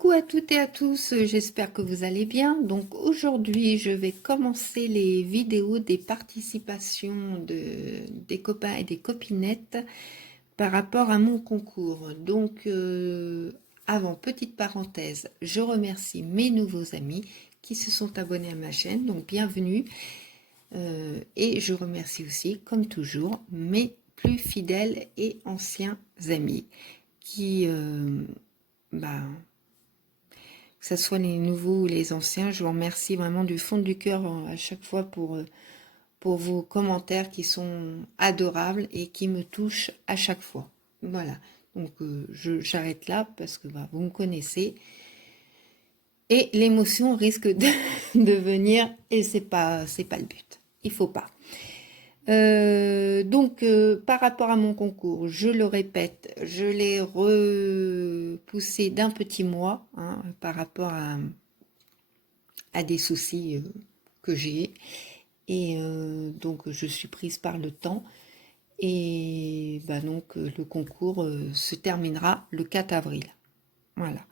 Coucou à toutes et à tous, j'espère que vous allez bien. Donc aujourd'hui, je vais commencer les vidéos des participations des copains et des copinettes par rapport à mon concours. Donc avant, petite parenthèse, je remercie mes nouveaux amis qui se sont abonnés à ma chaîne, donc bienvenue. Et je remercie aussi, comme toujours, mes plus fidèles et anciens amis qui... que ce soit les nouveaux ou les anciens, je vous remercie vraiment du fond du cœur à chaque fois pour vos commentaires qui sont adorables et qui me touchent à chaque fois. Voilà, donc j'arrête là parce que vous me connaissez. Et l'émotion risque de venir et c'est pas le but. Il faut pas. Par rapport à mon concours, je le répète, je l'ai repoussé d'un petit mois par rapport à des soucis que j'ai. Et donc, je suis prise par le temps. Et le concours se terminera le 4 avril. Voilà.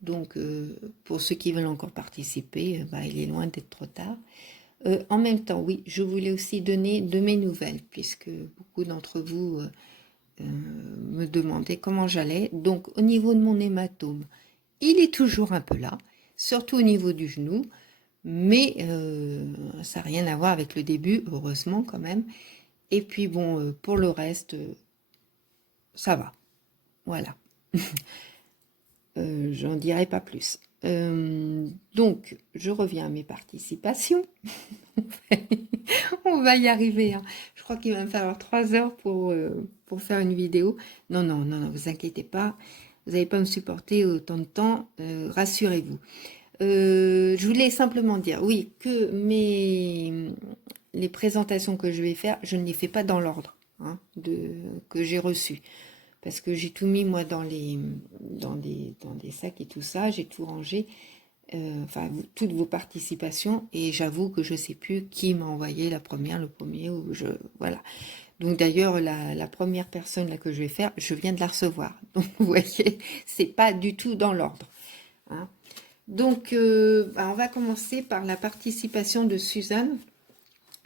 Donc, pour ceux qui veulent encore participer, il est loin d'être trop tard. En même temps, oui, je voulais aussi donner de mes nouvelles, puisque beaucoup d'entre vous me demandaient comment j'allais. Donc, au niveau de mon hématome, il est toujours un peu là, surtout au niveau du genou, mais ça n'a rien à voir avec le début, heureusement quand même. Et puis bon, pour le reste, ça va. Voilà. J'en dirai pas plus. Donc, je reviens à mes participations. On va y arriver. Je crois qu'il va me falloir 3 heures pour faire une vidéo. Non, vous inquiétez pas. Vous n'allez pas me supporter autant de temps. Rassurez-vous. Je voulais simplement dire, oui, que les présentations que je vais faire, je ne les fais pas dans l'ordre que j'ai reçu. Parce que j'ai tout mis, moi, dans des sacs et tout ça. J'ai tout rangé. Toutes vos participations. Et j'avoue que je ne sais plus qui m'a envoyé la première, le premier. Voilà. Donc, d'ailleurs, la première personne là, que je vais faire, je viens de la recevoir. Donc, vous voyez, c'est pas du tout dans l'ordre. Donc, on va commencer par la participation de Suzanne.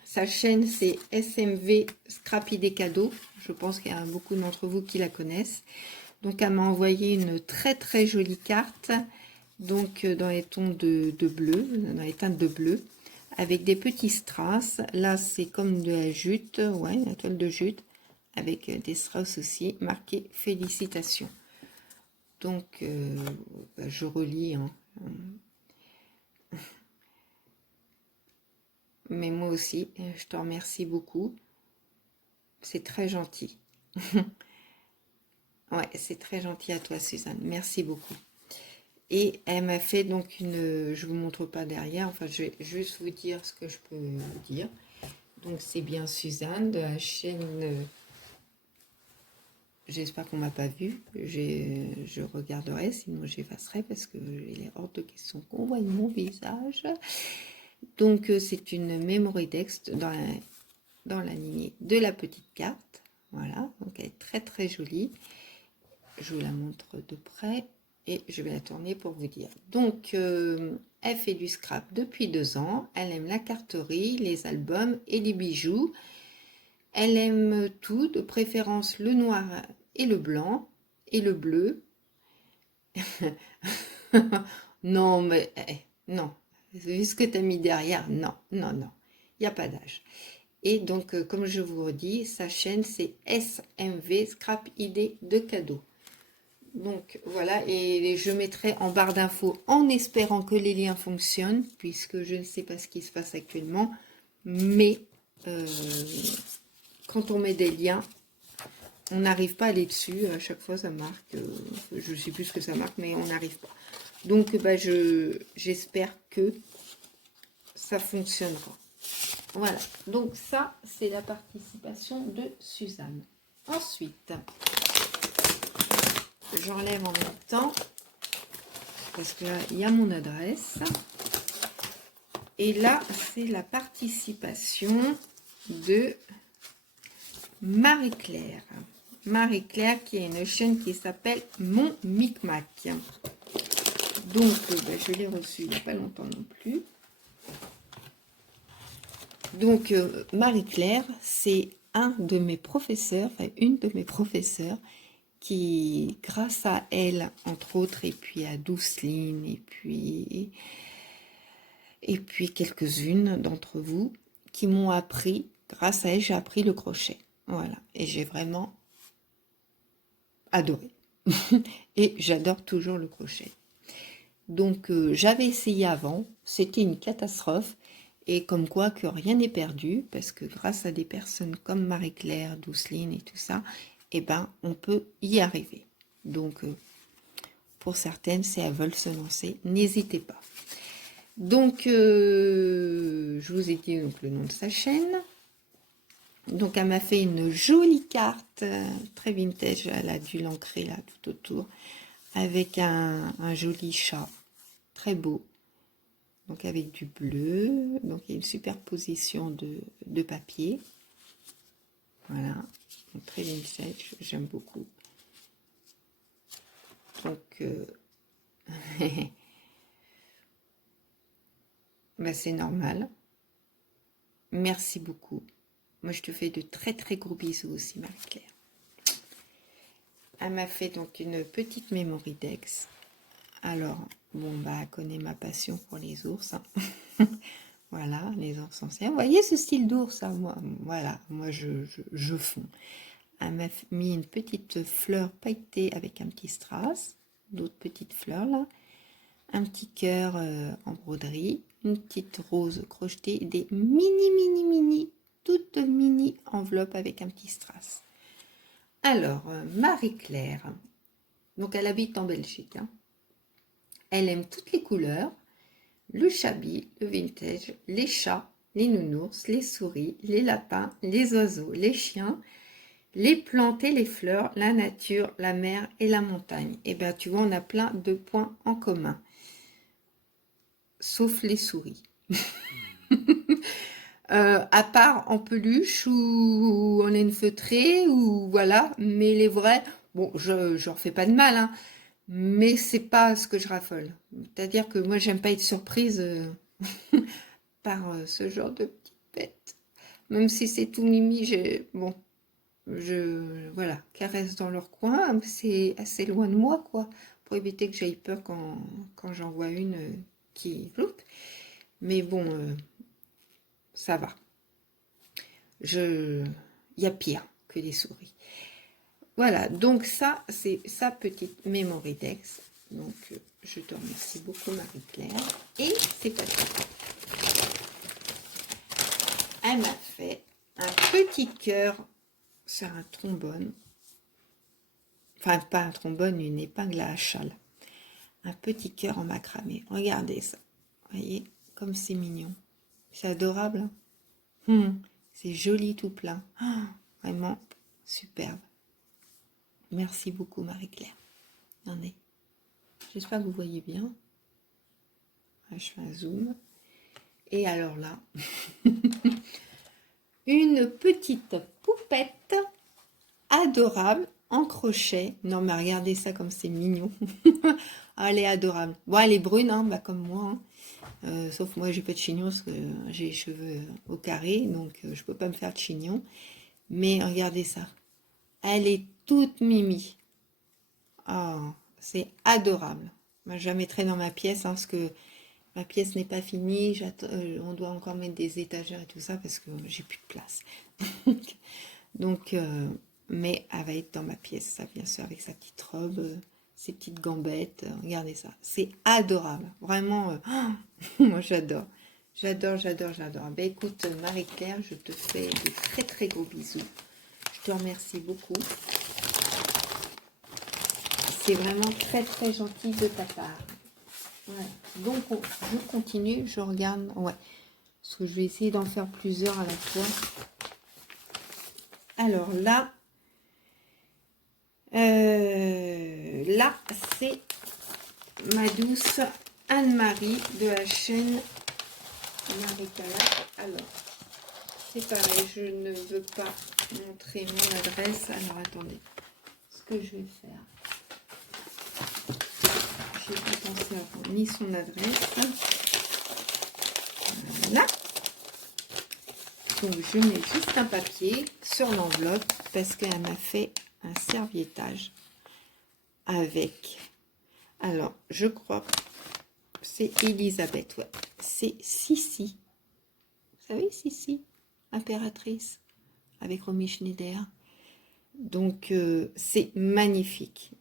Sa chaîne, c'est SMV Scrap Idée Cadeau. Je pense qu'il y a beaucoup d'entre vous qui la connaissent. Donc, elle m'a envoyé une très, très jolie carte. Donc, dans les tons de bleu, dans les teintes de bleu, avec des petits strass. Là, c'est comme de la jute, ouais, une toile de jute, avec des strass aussi, marqué félicitations. Donc, je relis, mais moi aussi, je te remercie beaucoup. C'est très gentil. Ouais, c'est très gentil à toi, Suzanne. Merci beaucoup. Et elle m'a fait donc je vous montre pas derrière, enfin je vais juste vous dire ce que je peux vous dire. Donc c'est bien Suzanne de la chaîne, j'espère qu'on m'a pas vu, je regarderai, sinon j'effacerai parce que il est hors de question qu'on voie mon visage. Donc c'est une memory text dans la lignée de la petite carte, voilà, donc elle est très très jolie. Je vous la montre de près. Et je vais la tourner pour vous dire. Donc, elle fait du scrap depuis 2 ans. Elle aime la carterie, les albums et les bijoux. Elle aime tout, de préférence le noir et le blanc et le bleu. Non, mais non. Vu ce que tu as mis derrière, non. Il n'y a pas d'âge. Et donc, comme je vous redis, sa chaîne, c'est SMV Scrap Idée de cadeau. Donc voilà, et je mettrai en barre d'infos en espérant que les liens fonctionnent, puisque je ne sais pas ce qui se passe actuellement, mais quand on met des liens, on n'arrive pas à aller dessus, à chaque fois ça marque, je ne sais plus ce que ça marque, mais on n'arrive pas. Donc j'espère que ça fonctionnera. Voilà, donc ça c'est la participation de Suzanne. Ensuite, j'enlève en même temps parce que là il y a mon adresse et là c'est la participation de Marie-Claire qui a une chaîne qui s'appelle Mon Micmac. Donc, je l'ai reçu il n'y a pas longtemps non plus. Donc, Marie-Claire, c'est un de mes professeurs, enfin une de mes professeurs, qui, grâce à elle, entre autres, et puis à Douceline, et puis quelques-unes d'entre vous, qui m'ont appris, grâce à elle, j'ai appris le crochet. Voilà, et j'ai vraiment adoré. Et j'adore toujours le crochet. Donc, j'avais essayé avant, c'était une catastrophe, et comme quoi que rien n'est perdu, parce que grâce à des personnes comme Marie-Claire, Douceline et tout ça, eh ben, on peut y arriver. Donc, pour certaines, si elles veulent se lancer, n'hésitez pas. Donc, je vous ai dit donc, le nom de sa chaîne. Donc, elle m'a fait une jolie carte, très vintage, elle a dû l'ancrer là, tout autour, avec un joli chat, très beau. Donc avec du bleu, donc il y a une superposition de papier. Voilà, donc très vintage, j'aime beaucoup. Donc ben, c'est normal. Merci beaucoup. Moi je te fais de très très gros bisous aussi, Marie-Claire. Elle m'a fait donc une petite Mémoridex. Alors, bon bah elle connaît ma passion pour les ours. Hein. Voilà, les ours anciens. Vous voyez ce style d'ours, hein, moi, voilà, moi je fonds. Elle m'a mis une petite fleur pailletée avec un petit strass, d'autres petites fleurs là, un petit cœur en broderie, une petite rose crochetée, des mini, toutes mini enveloppes avec un petit strass. Alors, Marie-Claire, donc elle habite en Belgique, hein. Elle aime toutes les couleurs, le chablis, le vintage, les chats, les nounours, les souris, les lapins, les oiseaux, les chiens, les plantes et les fleurs, la nature, la mer et la montagne. Et bien, tu vois, on a plein de points en commun. Sauf les souris. À part en peluche ou en laine feutrée, ou voilà. Mais les vrais, bon, je leur fais pas de mal, hein, mais c'est pas ce que je raffole. C'est-à-dire que moi, j'aime pas être surprise par ce genre de petites bêtes. Même si c'est tout mimi, bon, voilà, qu'elles restent dans leur coin, c'est assez loin de moi, quoi, pour éviter que j'aille peur quand j'en vois une qui floute. Mais bon, ça va. Il y a pire que les souris. Voilà, donc ça, c'est sa petite Mémoridex. Donc, je te remercie beaucoup, Marie-Claire. Et c'est pas tout. Elle m'a fait un petit cœur sur un trombone. Enfin, pas un trombone, une épingle à châle. Un petit cœur en macramé. Regardez ça. Vous voyez, comme c'est mignon. C'est adorable. C'est joli tout plein. Oh, vraiment superbe. Merci beaucoup, Marie-Claire. Attendez. J'espère que vous voyez bien. Je fais un zoom. Et alors là, une petite poupette adorable en crochet. Non, mais regardez ça comme c'est mignon. Elle est adorable. Bon, elle est brune, hein, bah, comme moi. Hein. Sauf moi, j'ai pas de chignon parce que j'ai les cheveux au carré, donc je peux pas me faire de chignon. Mais regardez ça. Elle est toute mimi. Oh, c'est adorable. Moi, je la mettrai dans ma pièce, hein, parce que ma pièce n'est pas finie. On doit encore mettre des étagères et tout ça parce que j'ai plus de place. Donc, mais elle va être dans ma pièce, ça, bien sûr, avec sa petite robe, ses petites gambettes. Regardez ça, c'est adorable. Vraiment, moi j'adore. J'adore. Ben écoute, Marie-Claire, je te fais de très très gros bisous. Je te remercie beaucoup. C'est vraiment très très gentil de ta part. Ouais. Donc, je continue, je regarde. Ouais. Parce que je vais essayer d'en faire plusieurs à la fois. Alors là, c'est ma douce Anne-Marie de la chaîne Marie-Cala. Alors, c'est pareil, je ne veux pas montrer mon adresse. Alors, attendez, ce que je vais faire, je n'ai pas pensé à prendre ni son adresse. Voilà. Donc, je mets juste un papier sur l'enveloppe parce qu'elle m'a fait un serviettage avec. Alors, je crois que c'est Elisabeth. Ouais. C'est Sissi. Vous savez, Sissi, impératrice, avec Romy Schneider. Donc, c'est magnifique.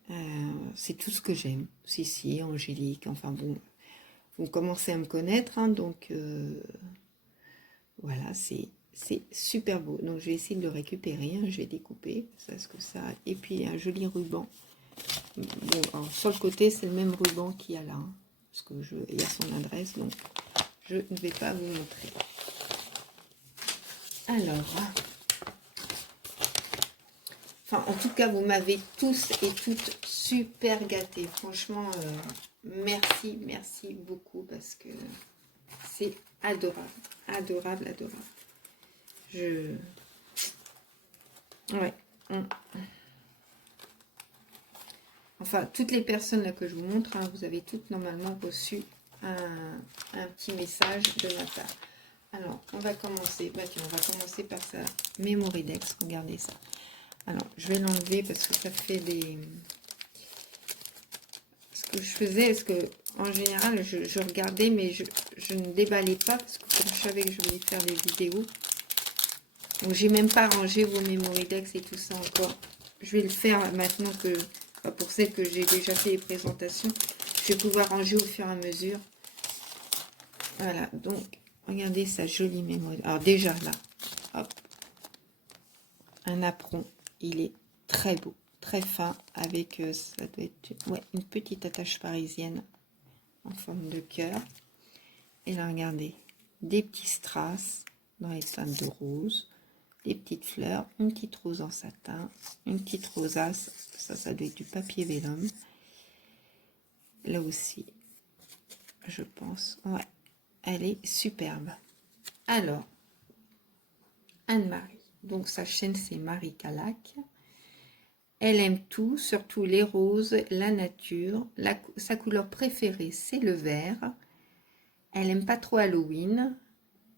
C'est tout ce que j'aime. Sissi, Angélique, enfin bon, vous commencez à me connaître. Hein, donc, voilà, c'est super beau. Donc, je vais essayer de le récupérer. Hein, je vais découper. Parce que ça, et puis, un joli ruban. Bon, alors, sur le côté, c'est le même ruban qu'il y a là. Hein, parce que il y a son adresse. Donc, je ne vais pas vous montrer. Alors... Enfin, en tout cas, vous m'avez tous et toutes super gâtés. Franchement, merci, merci beaucoup parce que c'est adorable. Adorable, adorable. Ouais. Enfin, toutes les personnes là que je vous montre, hein, vous avez toutes normalement reçu un petit message de ma part. Alors, on va commencer. Bah, tiens, on va commencer par sa Mémoridex. Regardez ça. Alors, je vais l'enlever parce que ça fait des... Ce que je faisais, parce que en général, je regardais, mais je ne déballais pas parce que comme je savais que je voulais faire des vidéos, donc j'ai même pas rangé vos Mémoridex et tout ça encore. Je vais le faire maintenant que, enfin, pour celles que j'ai déjà fait les présentations, je vais pouvoir ranger au fur et à mesure. Voilà, donc regardez sa jolie Mémoridex. Alors déjà là, hop, un apron. Il est très beau, très fin, avec, ça doit être ouais, une petite attache parisienne en forme de cœur. Et là, regardez, des petits strass dans les teintes de rose, des petites fleurs, une petite rose en satin, une petite rosace, ça doit être du papier vélum. Là aussi, je pense, ouais, elle est superbe. Alors, Anne-Marie, donc sa chaîne c'est Marie Calac. Elle aime tout, surtout les roses, la nature. Sa couleur préférée, c'est le vert. Elle aime pas trop Halloween,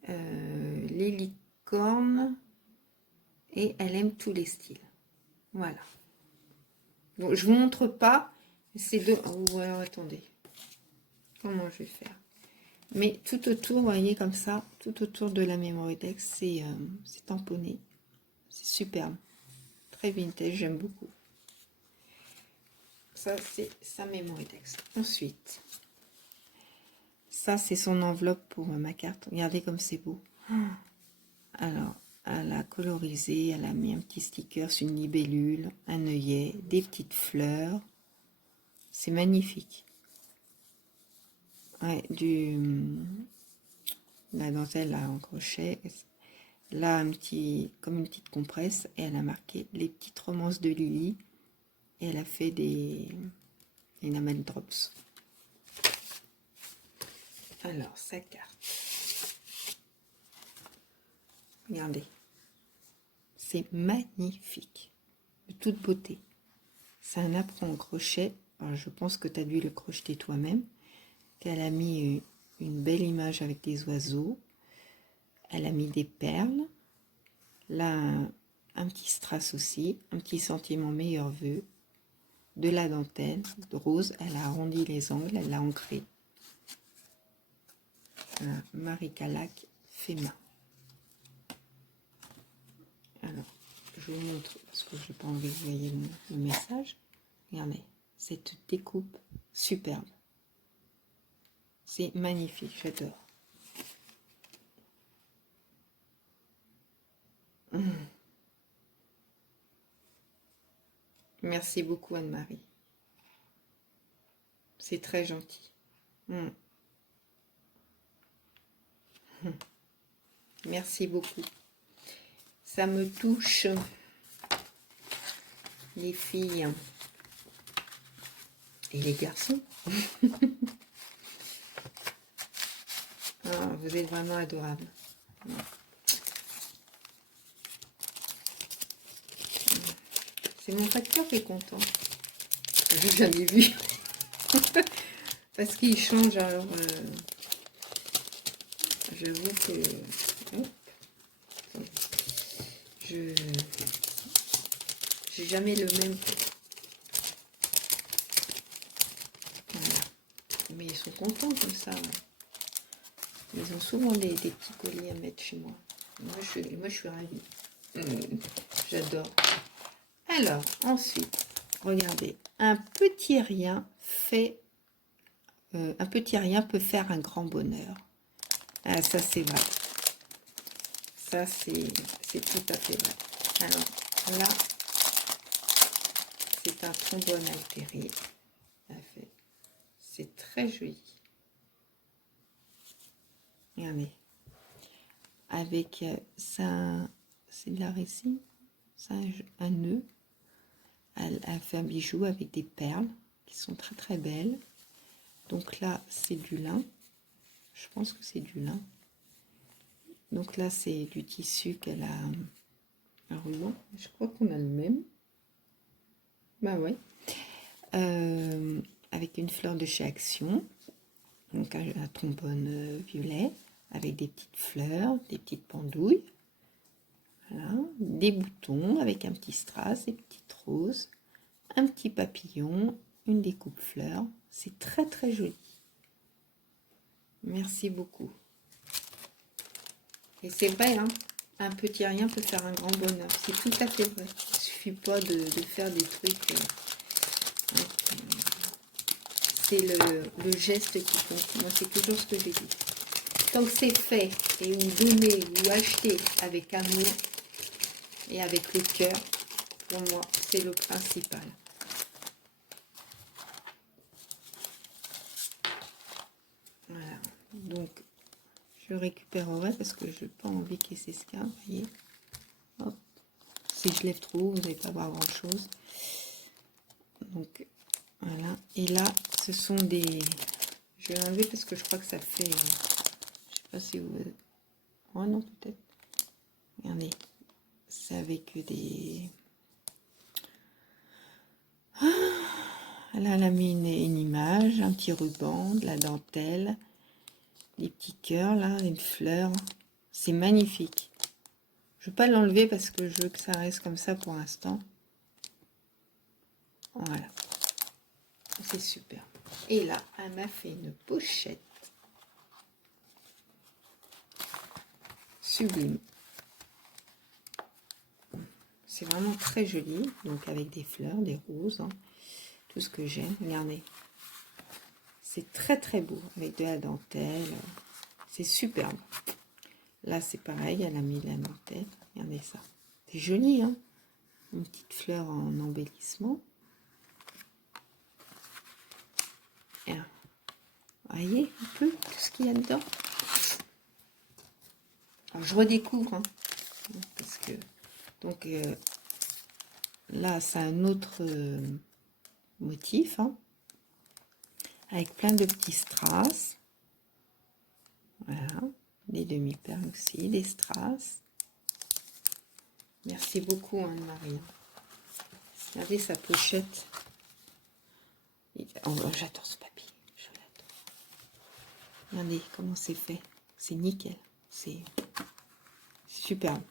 les licornes, et elle aime tous les styles. Voilà. Bon, je vous montre pas ces deux. Oh, alors attendez. Comment je vais faire? Mais tout autour, vous voyez comme ça, tout autour de la Mémoridex, c'est tamponné. C'est superbe. Très vintage, j'aime beaucoup. Ça, c'est sa Mémoridex. Ensuite, ça, c'est son enveloppe pour ma carte. Regardez comme c'est beau. Alors, elle a colorisé, elle a mis un petit sticker sur une libellule, un œillet, des petites fleurs. C'est magnifique. Ouais, la dentelle là, en crochet. Là, comme une petite compresse. Et elle a marqué les petites romances de Lily. Et elle a fait des enamel drops. Alors, sa carte. Regardez. C'est magnifique. De toute beauté. C'est un apron en crochet. Alors, je pense que tu as dû le crocheter toi-même. Elle a mis une belle image avec des oiseaux. Elle a mis des perles. Là, un petit strass aussi. Un petit sentiment meilleur vœu. De la dentelle de rose. Elle a arrondi les angles. Elle l'a ancré. Marie Calac fait main. Alors, je vous montre parce que je n'ai pas envie que vous voyez le message. Regardez, cette découpe superbe. C'est magnifique, j'adore. Merci beaucoup Anne-Marie. C'est très gentil. Merci beaucoup. Ça me touche, les filles et les garçons. Ah, vous êtes vraiment adorables. C'est mon facteur qui est content. J'ai jamais vu. parce qu'il change. Alors, j'avoue que hop, je j'ai jamais le même. Voilà. Mais ils sont contents comme ça. Ils ont souvent des petits colis à mettre chez moi. Moi, je suis ravie. J'adore. Alors, ensuite, regardez, un petit rien peut faire un grand bonheur. Ah, ça, c'est vrai. Ça, c'est tout à fait vrai. Alors, là, c'est un trombone altéré. C'est très joli. Regardez. Avec ça, c'est de la résine. Ça, un nœud. Elle fait un bijou avec des perles qui sont très très belles. Donc là, c'est du lin. Je pense que c'est du lin. Donc là, c'est du tissu qu'elle a un ruban. Je crois qu'on a le même. Bah ouais. Avec une fleur de chez Action. Donc un trombone violet avec des petites fleurs, des petites pendouilles. Voilà. Des boutons avec un petit strass, des petites roses, un petit papillon, une découpe fleurs. C'est très très joli. Merci beaucoup. Et c'est vrai, hein, un petit rien peut faire un grand bonheur. C'est tout à fait vrai. Il ne suffit pas de faire des trucs. C'est le geste qui compte. Moi, c'est toujours ce que j'ai dit. Tant que c'est fait et ou donné ou acheté avec amour et avec le cœur, pour moi, c'est le principal. Voilà. Donc, je récupérerai parce que je n'ai pas envie qu'il s'escape. Vous voyez. Hop. Si je lève trop, vous n'allez pas voir grand chose. Donc, voilà. Et là, ce sont des... Je vais l'enlever parce que je crois que ça fait... Je sais pas si vous... Oh non, peut-être. Regardez. C'est avec des... Là, elle a mis une image, un petit ruban, de la dentelle, des petits cœurs, là, une fleur. C'est magnifique. Je ne veux pas l'enlever parce que je veux que ça reste comme ça pour l'instant. Voilà. C'est super. Et là, elle m'a fait une pochette. Sublime. C'est vraiment très joli. Donc avec des fleurs, des roses. Hein, tout ce que j'aime. Regardez. C'est très très beau. Avec de la dentelle. C'est superbe. Là, c'est pareil. Elle a mis la dentelle. Regardez ça. C'est joli, hein. Une petite fleur en embellissement. Et, vous voyez un peu tout ce qu'il y a dedans. Alors, je redécouvre. Hein, parce que... Donc, là, c'est un autre motif. Hein, avec plein de petits strass. Voilà. Des demi-perles aussi. Des strass. Merci beaucoup, Anne-Marie. Regardez sa pochette. Oh, j'adore ce papier. Je l'adore. Regardez comment c'est fait. C'est nickel. C'est superbe.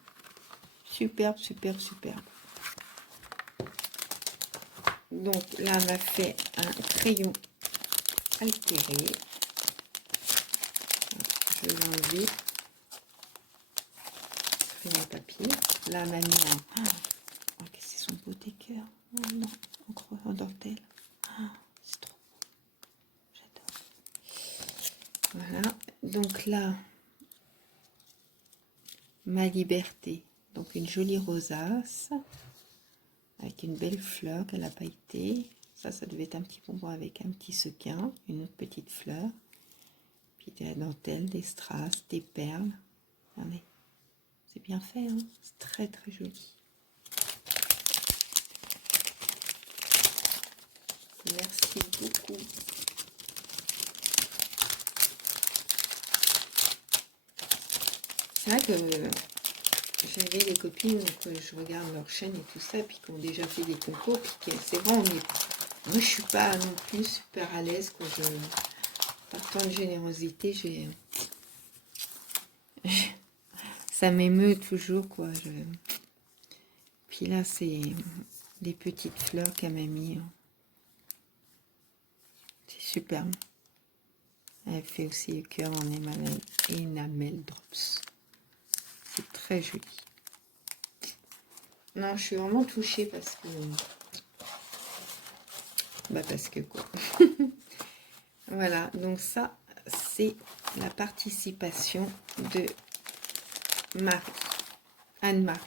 Superbe, superbe, superbe. Donc là, on a fait un crayon altéré. Je vais l'enlever. Crayon papier. Là, on a mis un... Oh, qu'est-ce que c'est son beau cœur. Oh non, en dentelle. C'est trop beau. J'adore. Voilà. Donc là, ma liberté. Donc une jolie rosace. Avec une belle fleur qu'elle a pailletée. Ça devait être un petit bonbon avec un petit sequin. Une autre petite fleur. Puis de la dentelle, des strass, des perles. Regardez. C'est bien fait, hein, c'est très très joli. Merci beaucoup. C'est vrai que j'avais des copines que je regarde leur chaîne et tout ça, puis qui ont déjà fait des concours, puis c'est vrai, moi je suis pas non plus super à l'aise quand par tant de générosité, ça m'émeut toujours, quoi. Puis là, c'est des petites fleurs qu'elle m'a mis. C'est superbe. Elle fait aussi le cœur en enamel drops. C'est très joli. Non, je suis vraiment touchée parce que... Bah parce que quoi. Voilà, donc ça, c'est la participation de Marie. Anne-Marie.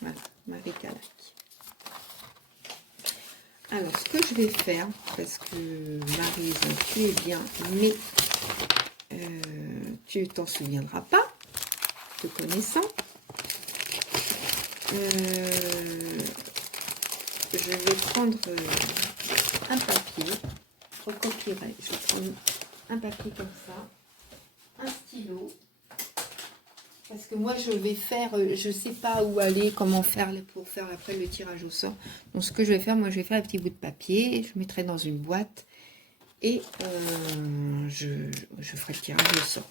Voilà, Marie Calac. Alors, ce que je vais faire, parce que Marie, tu es bien, mais tu ne t'en souviendras pas, te connaissant. Je vais prendre un papier, recopierai. Je vais prendre un papier comme ça, un stylo. Parce que moi, je vais faire, je ne sais pas où aller, comment faire pour faire après le tirage au sort. Donc, ce que je vais faire, moi, je vais faire un petit bout de papier, je mettrai dans une boîte et je ferai le tirage au sort.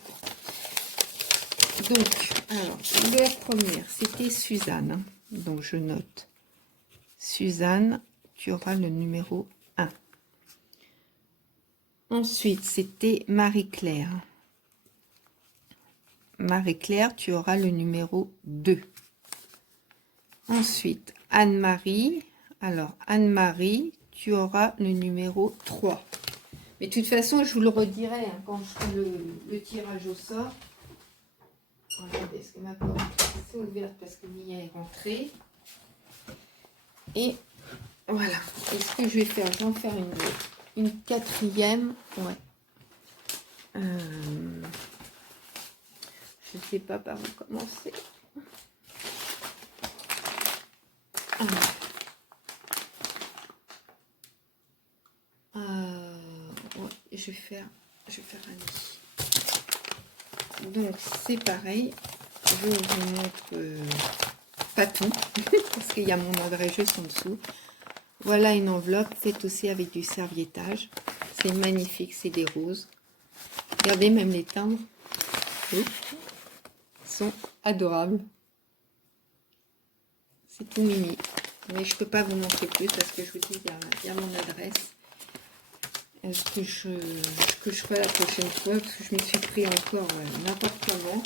Donc, alors, la première, c'était Suzanne. Hein. Donc, je note. Suzanne, tu auras le numéro 1. Ensuite, c'était Marie-Claire. Marie-Claire, tu auras le numéro 2. Ensuite, Anne-Marie. Alors, Anne-Marie, tu auras le numéro 3. Mais de toute façon, je vous le redirai hein, quand je ferai le tirage au sort. Regardez, est-ce que ma porte est ouverte parce que Mia est rentrée. Et voilà. Et ce que je vais faire, je vais en faire une quatrième. Ouais. Je ne sais pas par où commencer. Ouais, je vais faire un lit. Donc c'est pareil. Je vous montre pas tout parce qu'il y a mon adresse juste en dessous. Voilà une enveloppe faite aussi avec du serviettage. C'est magnifique, c'est des roses. Regardez, même les timbres sont adorables. C'est tout mini. Mais je ne peux pas vous montrer plus parce que je vous dis, il y a mon adresse. Ce que je ferai la prochaine fois, parce que je me suis pris encore n'importe comment.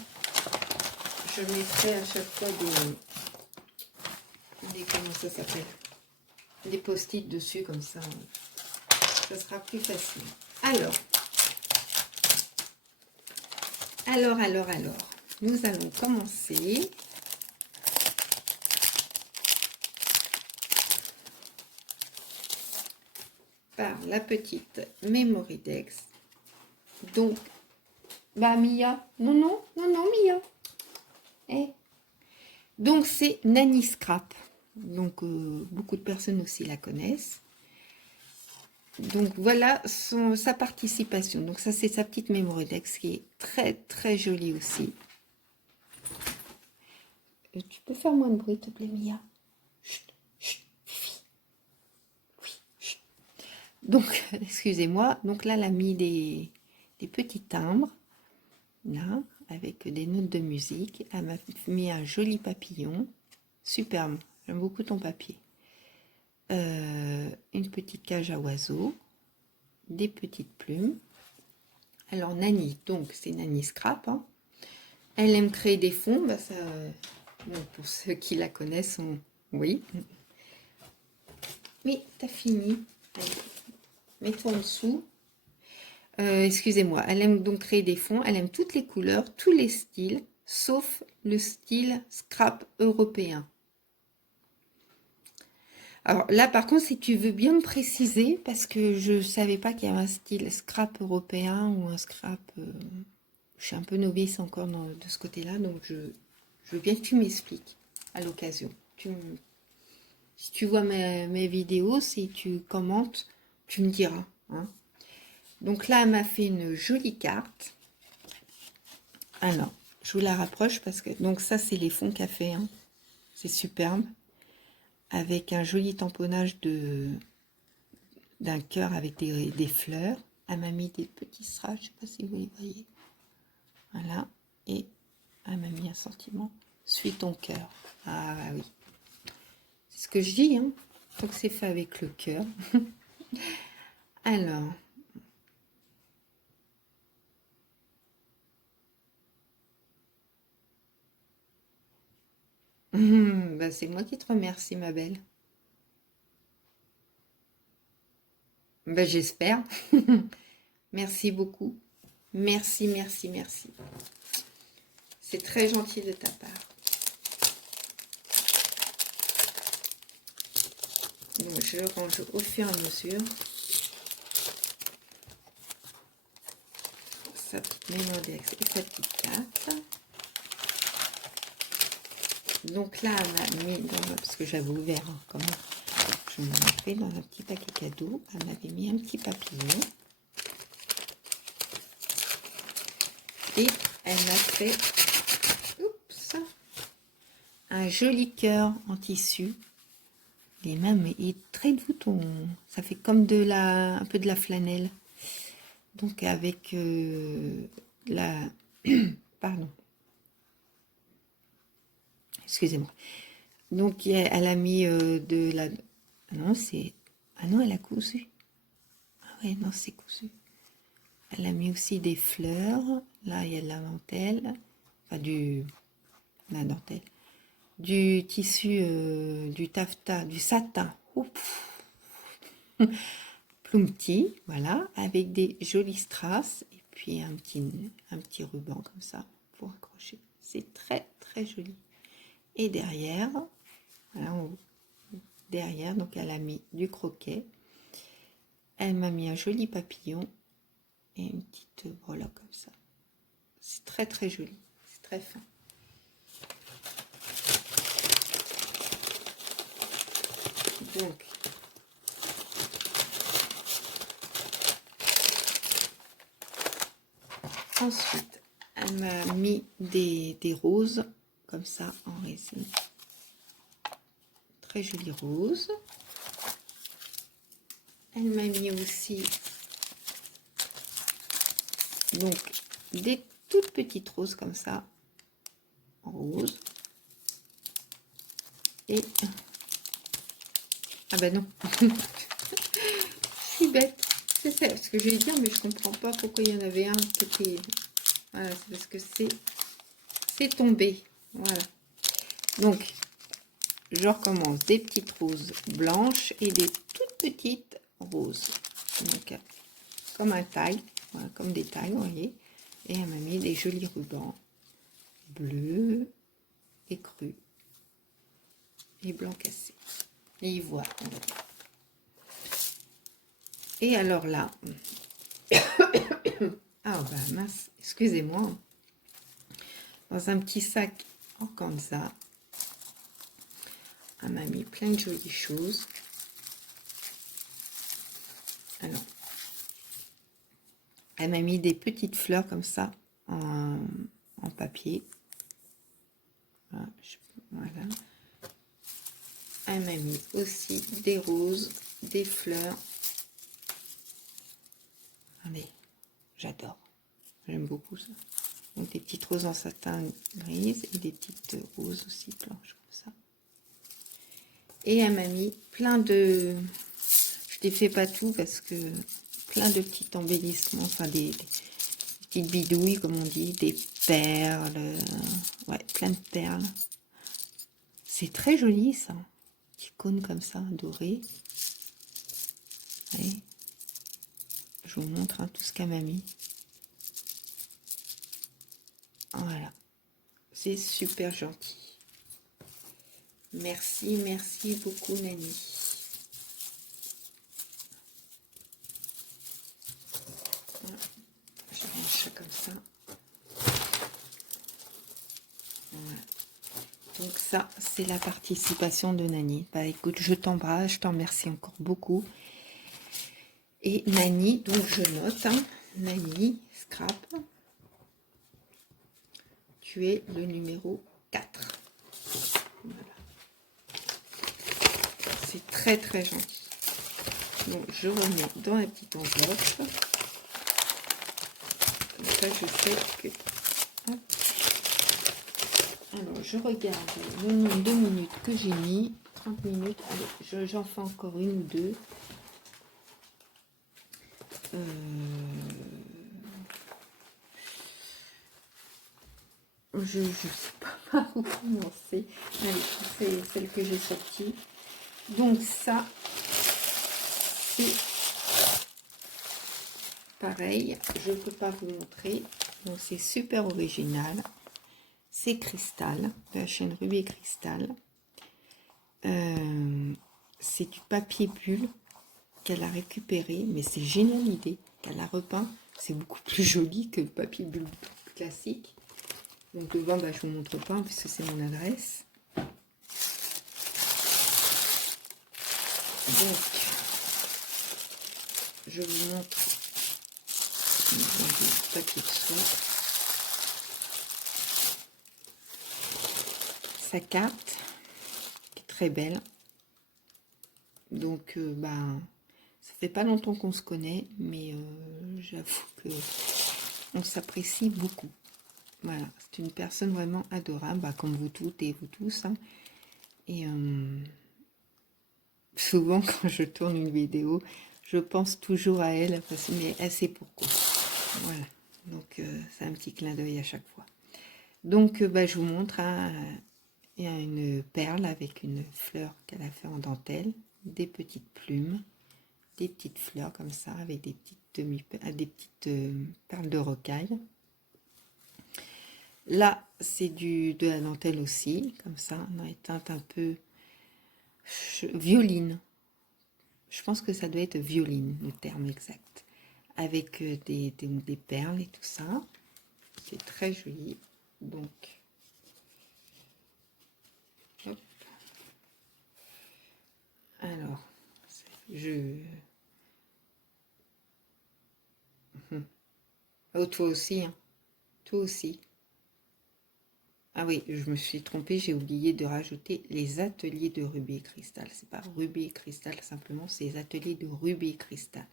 Je mettrai à chaque fois des comment ça s'appelle, des post-it dessus, comme ça, ça sera plus facile. Alors, nous allons commencer par la petite Mémoridex. Donc, bah Mia, non, Mia. Donc, c'est Nanny Scrap. Donc, beaucoup de personnes aussi la connaissent. Donc, voilà sa participation. Donc, ça, c'est sa petite Mémoridex qui est très, très jolie aussi. Tu peux faire moins de bruit, s'il te plaît, Mia. Chut, chut, oui, chut. Donc, excusez-moi. Donc, là, elle a mis des petits timbres. Là, avec des notes de musique. Elle m'a mis un joli papillon. Superbe. J'aime beaucoup ton papier. Une petite cage à oiseaux. Des petites plumes. Alors, Nanny, donc, c'est Nanny Scrap. Hein. Elle aime créer des fonds. Bah, ça, bon, pour ceux qui la connaissent, oui. Mais t'as fini. Mets-toi en dessous. Excusez-moi, elle aime donc créer des fonds, elle aime toutes les couleurs, tous les styles, sauf le style scrap européen. Alors là, par contre, si tu veux bien me préciser, parce que je ne savais pas qu'il y avait un style scrap européen ou un scrap... je suis un peu novice encore de ce côté-là, donc je veux bien que tu m'expliques à l'occasion. Si tu vois mes vidéos, si tu commentes, tu me diras, hein. Donc là, elle m'a fait une jolie carte. Alors, je vous la rapproche parce que... Donc ça, c'est les fonds qu'elle fait. Hein. C'est superbe. Avec un joli tamponnage d'un cœur avec des fleurs. Elle m'a mis des petits strass, je ne sais pas si vous les voyez. Voilà. Et elle m'a mis un sentiment. Suis ton cœur. Ah oui. C'est ce que je dis, hein. Donc c'est fait avec le cœur. Alors. Bah c'est moi qui te remercie, ma belle. Bah j'espère. Merci beaucoup. Merci, merci, merci. C'est très gentil de ta part. Donc je range au fur et à mesure. Sa petite mémodex et sa petite carte. Donc là, elle m'a mis dans, parce que j'avais ouvert, hein, quand même. Je m'en ai fait dans un petit paquet cadeau. Elle m'avait mis un petit papillon. Et elle m'a fait un joli cœur en tissu. Et même, il est très doux, ça fait comme un peu de la flanelle. Donc avec la... Pardon. Excusez-moi. Donc elle a mis de la... Ah non, c'est... Ah non, elle a cousu. Ah ouais, non, c'est cousu. Elle a mis aussi des fleurs. Là, il y a de la dentelle. Enfin, la dentelle. Du tissu, du taffetas, du satin. Plumetis, voilà, avec des jolis strass. Et puis un petit ruban comme ça pour accrocher. C'est très, très joli. Et derrière, voilà, derrière, donc elle a mis du croquet. Elle m'a mis un joli papillon et une petite breloque comme ça. C'est très très joli, c'est très fin. Donc, ensuite, elle m'a mis des roses comme ça en résine. Très joli rose. Elle m'a mis aussi donc des toutes petites roses comme ça en rose. Et ah ben non, je suis bête. C'est ça, ce que je vais dire, mais je comprends pas pourquoi il y en avait un qui était. Voilà, c'est parce que c'est tombé. Voilà. Donc, je recommence des petites roses blanches et des toutes petites roses. Donc, comme un taille, voilà, comme des tailles, vous voyez. Et elle m'a mis des jolis rubans bleus et crus et blanc cassé. Et ivoire. Et alors là, ah bah mince, excusez-moi, dans un petit sac en organza, elle m'a mis plein de jolies choses. Alors, elle m'a mis des petites fleurs comme ça en papier. Voilà. Elle m'a mis aussi des roses, des fleurs. Allez, j'adore. J'aime beaucoup ça. Donc des petites roses en satin grise et des petites roses aussi blanches comme ça. Et elle m'a mis plein de... Je ne les fais pas tout parce que plein de petits embellissements, enfin des petites bidouilles comme on dit, des perles, ouais, plein de perles. C'est très joli ça. Petit cône comme ça, doré. Allez. Je vous montre tout ce qu'elle m'a mis. Voilà. C'est super gentil. Merci, merci beaucoup Nani. Voilà. Je range ça comme ça. Voilà. Donc ça, c'est la participation de Nani. Bah écoute, je t'embrasse, je t'en remercie encore beaucoup. Et Nani, donc je note, hein, Nani, scrap, tu es le numéro 4. Voilà. C'est très très gentil. Donc je remets dans la petite enveloppe. Comme ça, je sais que... Hop. Alors, je regarde le nombre de minutes que j'ai mis. 30 minutes. Allez, j'en fais encore une ou deux. Je ne sais pas par où commencer. Allez, c'est celle que j'ai sortie. Donc ça, c'est pareil. Je ne peux pas vous montrer. Donc c'est super original. C'est Cristal, de la chaîne Rubis Cristal. C'est du papier bulle qu'elle a récupéré, mais c'est génial l'idée qu'elle a repeint. C'est beaucoup plus joli que le papier bulle classique. Donc devant, bah, je vous montre pas puisque c'est mon adresse. Donc, je vous montre le papier de soie. Sa carte, qui est très belle. Donc, bah, ça fait pas longtemps qu'on se connaît, mais j'avoue que on s'apprécie beaucoup. Voilà, c'est une personne vraiment adorable, bah, comme vous toutes et vous tous. Hein. Et souvent, quand je tourne une vidéo, je pense toujours à elle, mais elle sait pourquoi. Voilà, donc c'est un petit clin d'œil à chaque fois. Donc, bah, je vous montre, hein, il y a une perle avec une fleur qu'elle a fait en dentelle, des petites plumes, des petites fleurs comme ça, avec des petites perles de rocaille. Là, c'est de la dentelle aussi, comme ça, dans les teintes un peu violine. Je pense que ça doit être violine, le terme exact. Avec des perles et tout ça. C'est très joli. Donc, hop. Alors, oh, toi aussi, hein. Toi aussi. Ah oui, je me suis trompée, j'ai oublié de rajouter les ateliers de Rubis et Cristal. C'est pas Rubis et Cristal simplement, c'est les ateliers de Rubis et Cristal.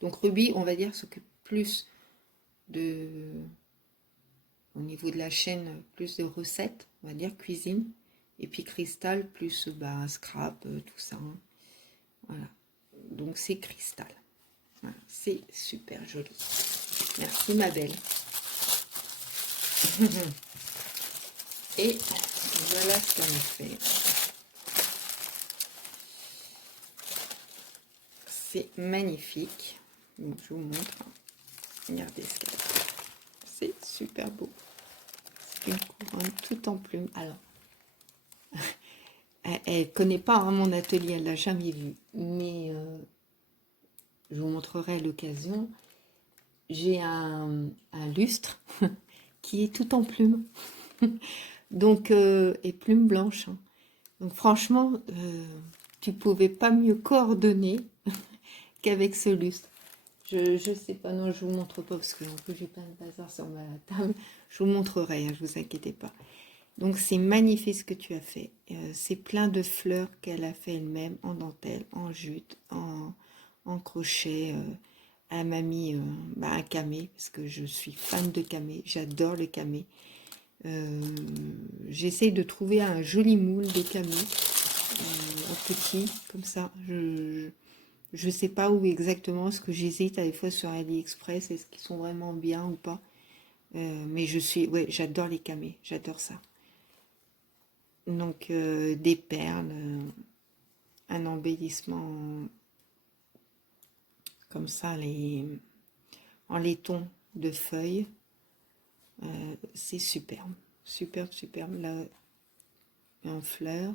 Donc Rubis, on va dire, s'occupe plus au niveau de la chaîne, plus de recettes, on va dire, cuisine. Et puis Cristal, plus bah, scrap, tout ça. Hein. Voilà. Donc c'est Cristal. Voilà. C'est super joli. Merci ma belle. Et voilà ce qu'on a fait. C'est magnifique. Donc, je vous montre. Regardez ce qu'elle a. C'est super beau. C'est une couronne toute en plumes. Alors, elle ne connaît pas hein, mon atelier, elle l'a jamais vu. Mais je vous montrerai à l'occasion. J'ai un lustre qui est tout en plumes. Donc, et plumes blanches. Hein. Donc franchement, tu pouvais pas mieux coordonner qu'avec ce lustre. Je sais pas, non, je vous montre pas parce que en plus j'ai plein de bazar sur ma table. Je vous montrerai, hein, je vous inquiétez pas. Donc c'est magnifique ce que tu as fait. C'est plein de fleurs qu'elle a fait elle-même en dentelle, en jute, en crochet. Elle m'a mis bah, un camé parce que je suis fan de camé. J'adore le camé. J'essaie de trouver un joli moule de camé en petit comme ça. Je sais pas où exactement, ce que j'hésite à des fois sur AliExpress, est-ce qu'ils sont vraiment bien ou pas. Mais ouais, j'adore les camés, j'adore ça. Donc des perles, un embellissement comme ça, en laiton de feuilles. C'est superbe, superbe, superbe. Là, en fleurs,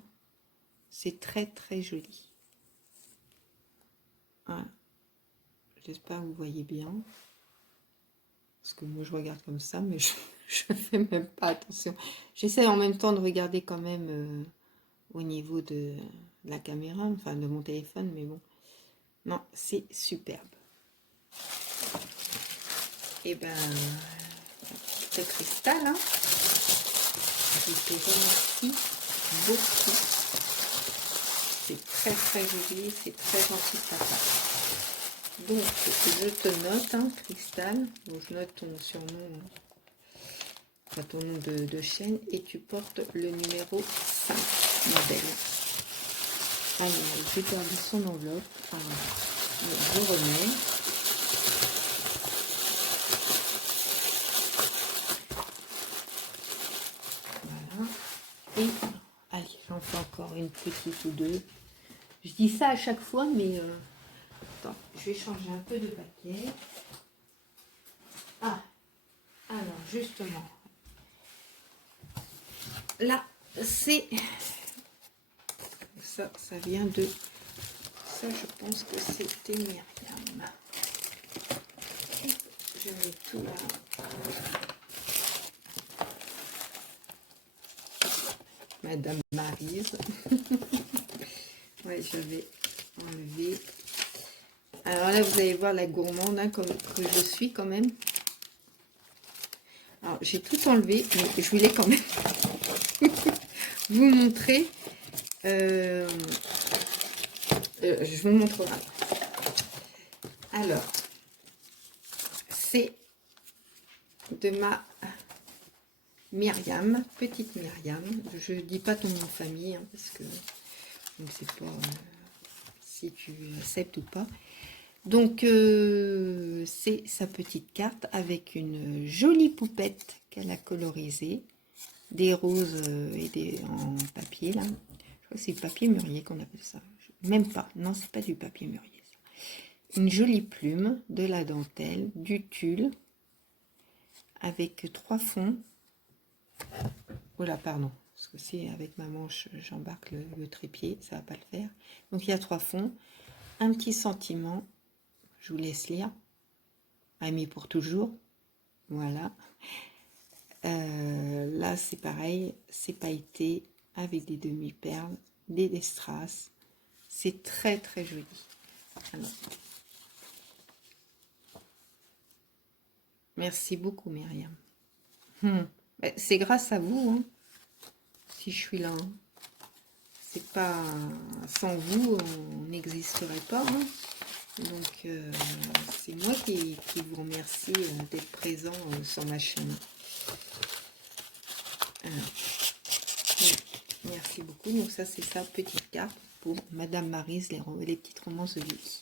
c'est très très joli. Voilà. J'espère que vous voyez bien. Parce que moi je regarde comme ça, mais je fais même pas attention. J'essaie en même temps de regarder quand même au niveau de la caméra, enfin de mon téléphone, mais bon. Non, c'est superbe. Et ben, ce cristal, hein, je te remercie beaucoup. C'est très très joli, c'est très gentil de ta part. Donc, je te note, hein, Cristal. Donc, je note ton surnom, enfin, ton nom de chaîne, et tu portes le numéro 5, modèle. Alors, j'ai perdu son enveloppe. Alors, je remets. Voilà. Et, allez, j'en fais encore une petite ou deux. Je dis ça à chaque fois, mais... attends, je vais changer un peu de papier. Ah, alors, justement. Là, c'est... Ça vient de... Ça, je pense que c'était Myriam. Je mets tout là. Madame Maryse. Ouais, je vais enlever. Alors là, vous allez voir la gourmande, hein, comme que je suis quand même. Alors, j'ai tout enlevé, mais je voulais quand même vous montrer. Je vous montrerai. Alors, c'est de ma Myriam, petite Myriam. Je ne dis pas ton nom de famille, hein, parce que je ne sais pas si tu acceptes ou pas. Donc, c'est sa petite carte avec une jolie poupette qu'elle a colorisée. Des roses en papier, là. Je crois que c'est du papier mûrier qu'on appelle ça. Même pas. Non, c'est pas du papier mûrier. Ça. Une jolie plume, de la dentelle, du tulle, avec 3 fonds. Voilà, pardon. Parce que si avec ma manche, j'embarque le trépied, ça va pas le faire. Donc, il y a 3 fonds. Un petit sentiment. Je vous laisse lire. Ami pour toujours. Voilà. Là, c'est pareil. C'est pailleté avec des demi-perles, des strass. C'est très, très joli. Alors, merci beaucoup, Myriam. C'est grâce à vous, hein, si je suis là. Hein. C'est pas... Sans vous, on n'existerait pas. Hein. Donc, c'est moi qui vous remercie d'être présent sur ma chaîne. Alors, merci beaucoup. Donc, ça, c'est sa petite carte pour Madame Maryse, les petites romances de vie.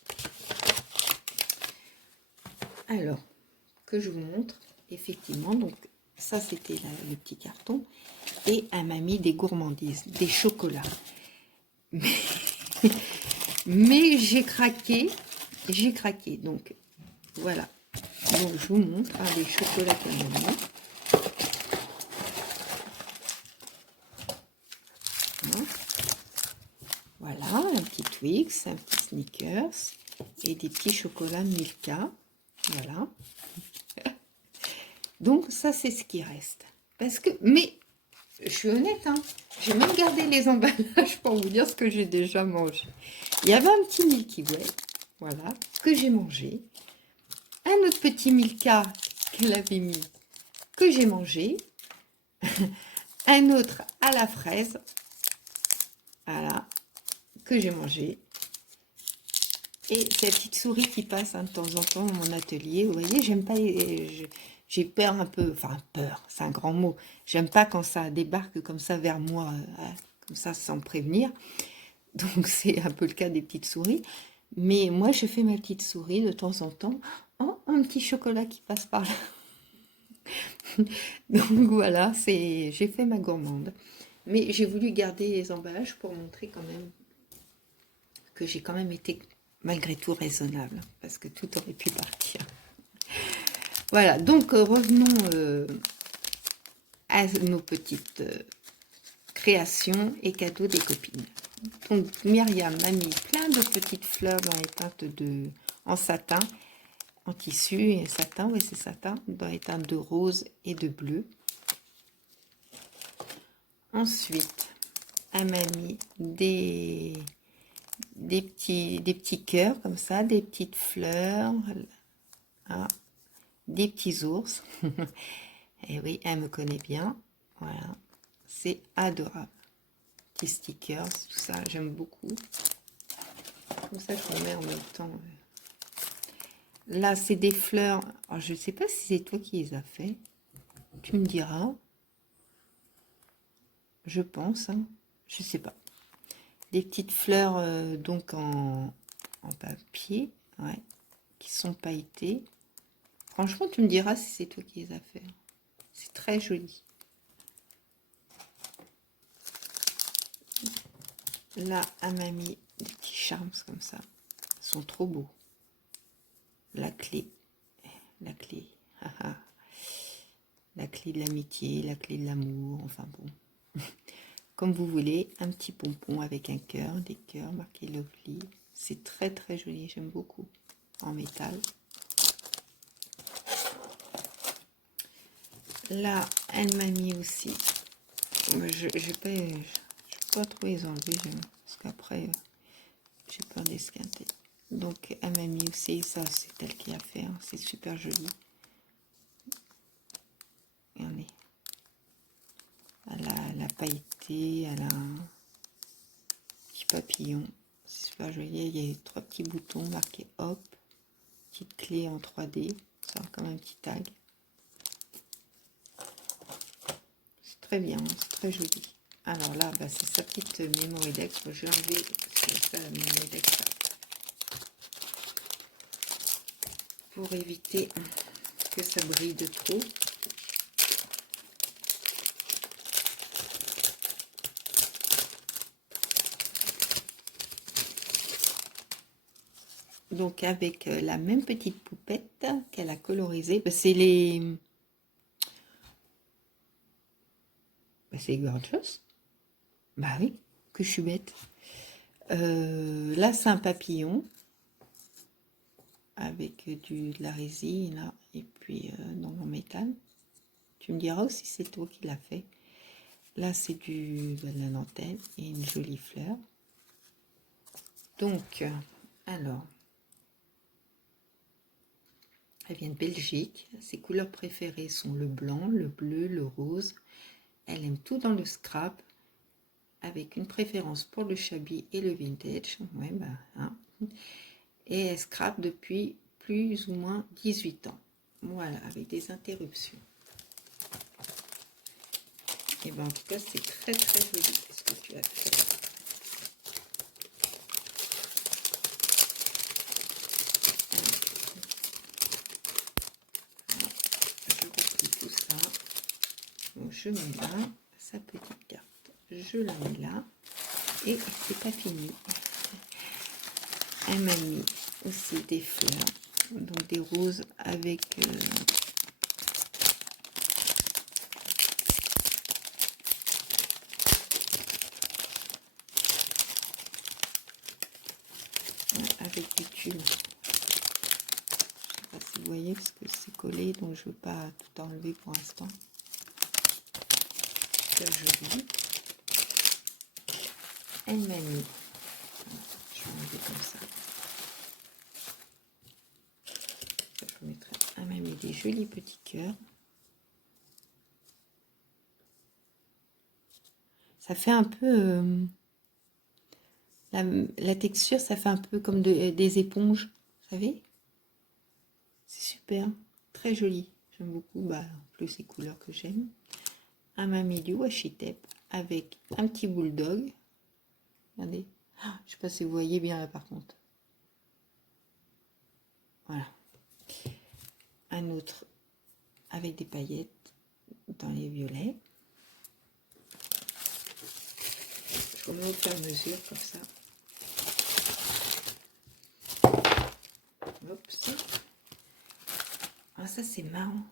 Alors, que je vous montre, effectivement, donc, ça, c'était le petit carton. Et elle m'a mis des gourmandises, des chocolats. Mais j'ai craqué. Donc, voilà. Donc, je vous montre les chocolats qu'elle m'a mis. Voilà, un petit Twix, un petit Snickers et des petits chocolats Milka. Voilà. Donc, ça, c'est ce qui reste. Parce que, mais, je suis honnête, hein, j'ai même gardé les emballages pour vous dire ce que j'ai déjà mangé. Il y avait un petit Milky Way, voilà, que j'ai mangé. Un autre petit Milka qu'elle avait mis, que j'ai mangé. Un autre à la fraise, voilà, que j'ai mangé. Et cette petite souris qui passe de temps en temps dans mon atelier, vous voyez, j'aime pas, j'ai peur un peu, enfin peur, c'est un grand mot. J'aime pas quand ça débarque comme ça vers moi, comme ça sans prévenir. Donc c'est un peu le cas des petites souris. Mais moi je fais ma petite souris de temps en temps. Oh, un petit chocolat qui passe par là. Donc voilà, j'ai fait ma gourmande. Mais j'ai voulu garder les emballages pour montrer quand même que j'ai quand même été malgré tout raisonnable, parce que tout aurait pu partir. Voilà, donc revenons à nos petites créations et cadeaux des copines. Donc Myriam m'a mis plein de petites fleurs dans les teintes en satin, en tissu et satin, oui c'est satin, dans les teintes de rose et de bleu. Ensuite, elle m'a mis des petits cœurs comme ça, des petites fleurs, hein, des petits ours. Et oui, elle me connaît bien. Voilà, c'est adorable. Petits stickers, tout ça, j'aime beaucoup. Comme ça, je remets en même temps. Là, c'est des fleurs. Alors, je ne sais pas si c'est toi qui les as fait. Tu me diras. Je pense. Hein. Je sais pas. Des petites fleurs donc en papier. Ouais. Qui sont pailletées. Franchement, tu me diras si c'est toi qui les as fait. C'est très joli. Là, elle m'a mis des petits charmes comme ça. Ils sont trop beaux. La clé. La clé. La clé de l'amitié, la clé de l'amour. Enfin bon. Comme vous voulez. Un petit pompon avec un cœur. Des cœurs marqués Lovely. C'est très très joli. J'aime beaucoup. En métal. Là, elle m'a mis aussi. Je vais pas trop les enlever. Parce qu'après, j'ai peur d'esquinter. Donc, elle m'a mis aussi, ça c'est elle qui a fait, hein, c'est super joli. Regardez. Elle a pailleté, elle a un petit papillon. C'est super joli. Il y a 3 petits boutons marqués hop. Petite clé en 3D. Ça a comme un petit tag. C'est très bien, c'est très joli. Alors là, bah, c'est sa petite Memory Dex. Je vais l'enlever parce que ça, la Memory Dex, là. Pour éviter que ça brille de trop. Donc avec la même petite poupette qu'elle a colorisée, bah, c'est les... Bah, c'est Gorgeous. Bah oui, que je suis bête. Là c'est un papillon avec de la résine là, et puis dans le métal. Tu me diras aussi c'est toi qui l'as fait. Là c'est de la dentelle et une jolie fleur. Donc, alors... Elle vient de Belgique. Ses couleurs préférées sont le blanc, le bleu, le rose. Elle aime tout dans le scrap, avec une préférence pour le shabby et le vintage. Ouais, bah, hein. Et elle scrape depuis plus ou moins 18 ans. Voilà, avec des interruptions. Et ben en tout cas, c'est très très joli ce que tu as fait. Je replie tout ça. Donc, je mets là sa petite carte. Je la mets là. Et c'est pas fini. Elle m'a mis aussi des fleurs, donc des roses avec avec du tulle. Je sais pas si vous voyez parce que c'est collé, donc je veux pas tout enlever pour l'instant. Super joli. Elle m'a mis, je vais enlever comme ça. Je vous mettrai. Elle m'a mis des jolis petits cœurs. Ça fait un peu la texture, ça fait un peu comme des éponges, vous savez. C'est super, très joli. J'aime beaucoup, bah, en plus les couleurs que j'aime. Un mamie du washi tape avec un petit bulldog. Regardez. Ah, je sais pas si vous voyez bien là par contre. Voilà. Un autre avec des paillettes dans les violets. Je remets au fur et à mesure comme ça. Oups. Ah, ça c'est marrant.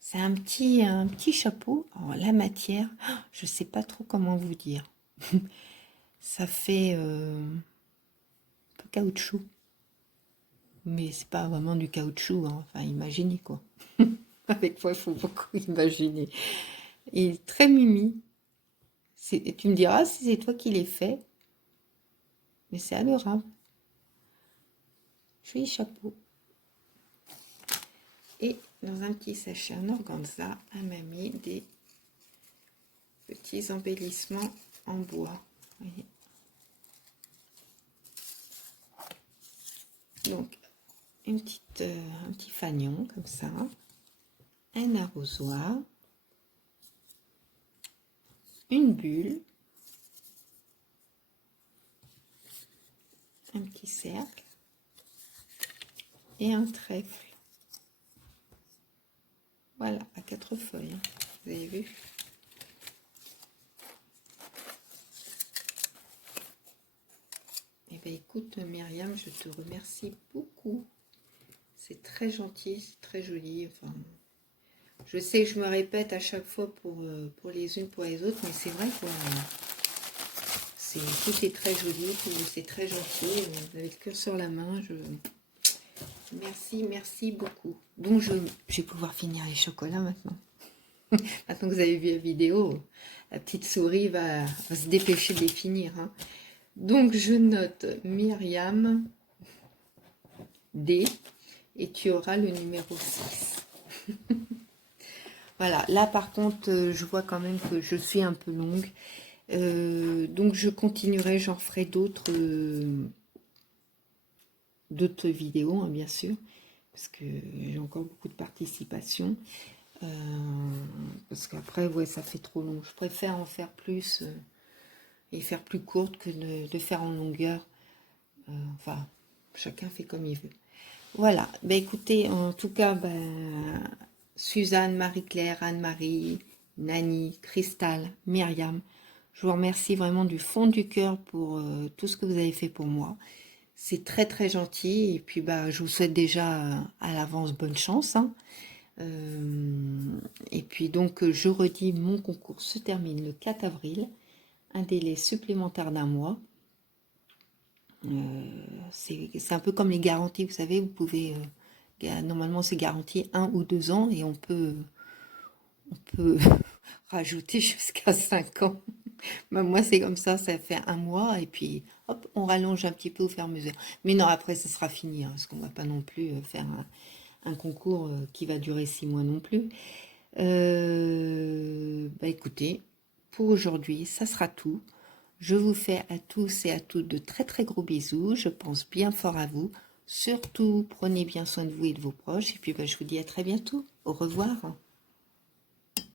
C'est un petit chapeau. Alors, la matière, je sais pas trop comment vous dire. Ça fait un peu caoutchouc. Mais c'est pas vraiment du caoutchouc. Hein. Enfin, imaginez quoi. Avec moi, il faut beaucoup imaginer. Il est très mimi. Tu me diras si c'est toi qui l'as fait. Mais c'est adorable. Joli chapeau. Et dans un petit sachet en organza, elle m'a mis des petits embellissements en bois. Voyez. Donc, un petit fanion comme ça, un arrosoir, une bulle, un petit cercle et un trèfle. Voilà, à 4 feuilles, hein. Vous avez vu? Eh bien, écoute, Myriam, je te remercie beaucoup. C'est très gentil, c'est très joli. Enfin, je sais que je me répète à chaque fois pour les unes, pour les autres, mais c'est vrai que tout est très joli, c'est très gentil. Vous avez le cœur sur la main. Merci, merci beaucoup. Donc, je vais pouvoir finir les chocolats maintenant. Maintenant que vous avez vu la vidéo, la petite souris va se dépêcher de les finir, hein. Donc, je note Myriam D et tu auras le numéro 6. Voilà, là par contre, je vois quand même que je suis un peu longue. Donc, je continuerai, j'en ferai d'autres vidéos, hein, bien sûr, parce que j'ai encore beaucoup de participation. Parce qu'après, ouais, ça fait trop long. Je préfère en faire plus et faire plus courte que de faire en longueur. Enfin, chacun fait comme il veut. Voilà, ben écoutez, en tout cas, Suzanne, Marie-Claire, Anne-Marie, Nani, Cristal, Myriam, je vous remercie vraiment du fond du cœur pour tout ce que vous avez fait pour moi. C'est très très gentil et puis je vous souhaite déjà à l'avance bonne chance, hein. Et puis donc je redis, mon concours se termine le 4 avril, un délai supplémentaire d'1 mois. C'est un peu comme les garanties, vous savez, vous pouvez normalement c'est garanti 1 ou 2 ans et on peut rajouter jusqu'à 5 ans. Moi c'est comme ça fait 1 mois et puis hop on rallonge un petit peu au fur et à mesure, mais non, après ce sera fini, hein, parce qu'on va pas non plus faire un concours qui va durer 6 mois non plus. Écoutez, pour aujourd'hui ça sera tout. Je vous fais à tous et à toutes de très très gros bisous. Je pense bien fort à vous. Surtout, prenez bien soin de vous et de vos proches. Et puis, je vous dis à très bientôt. Au revoir.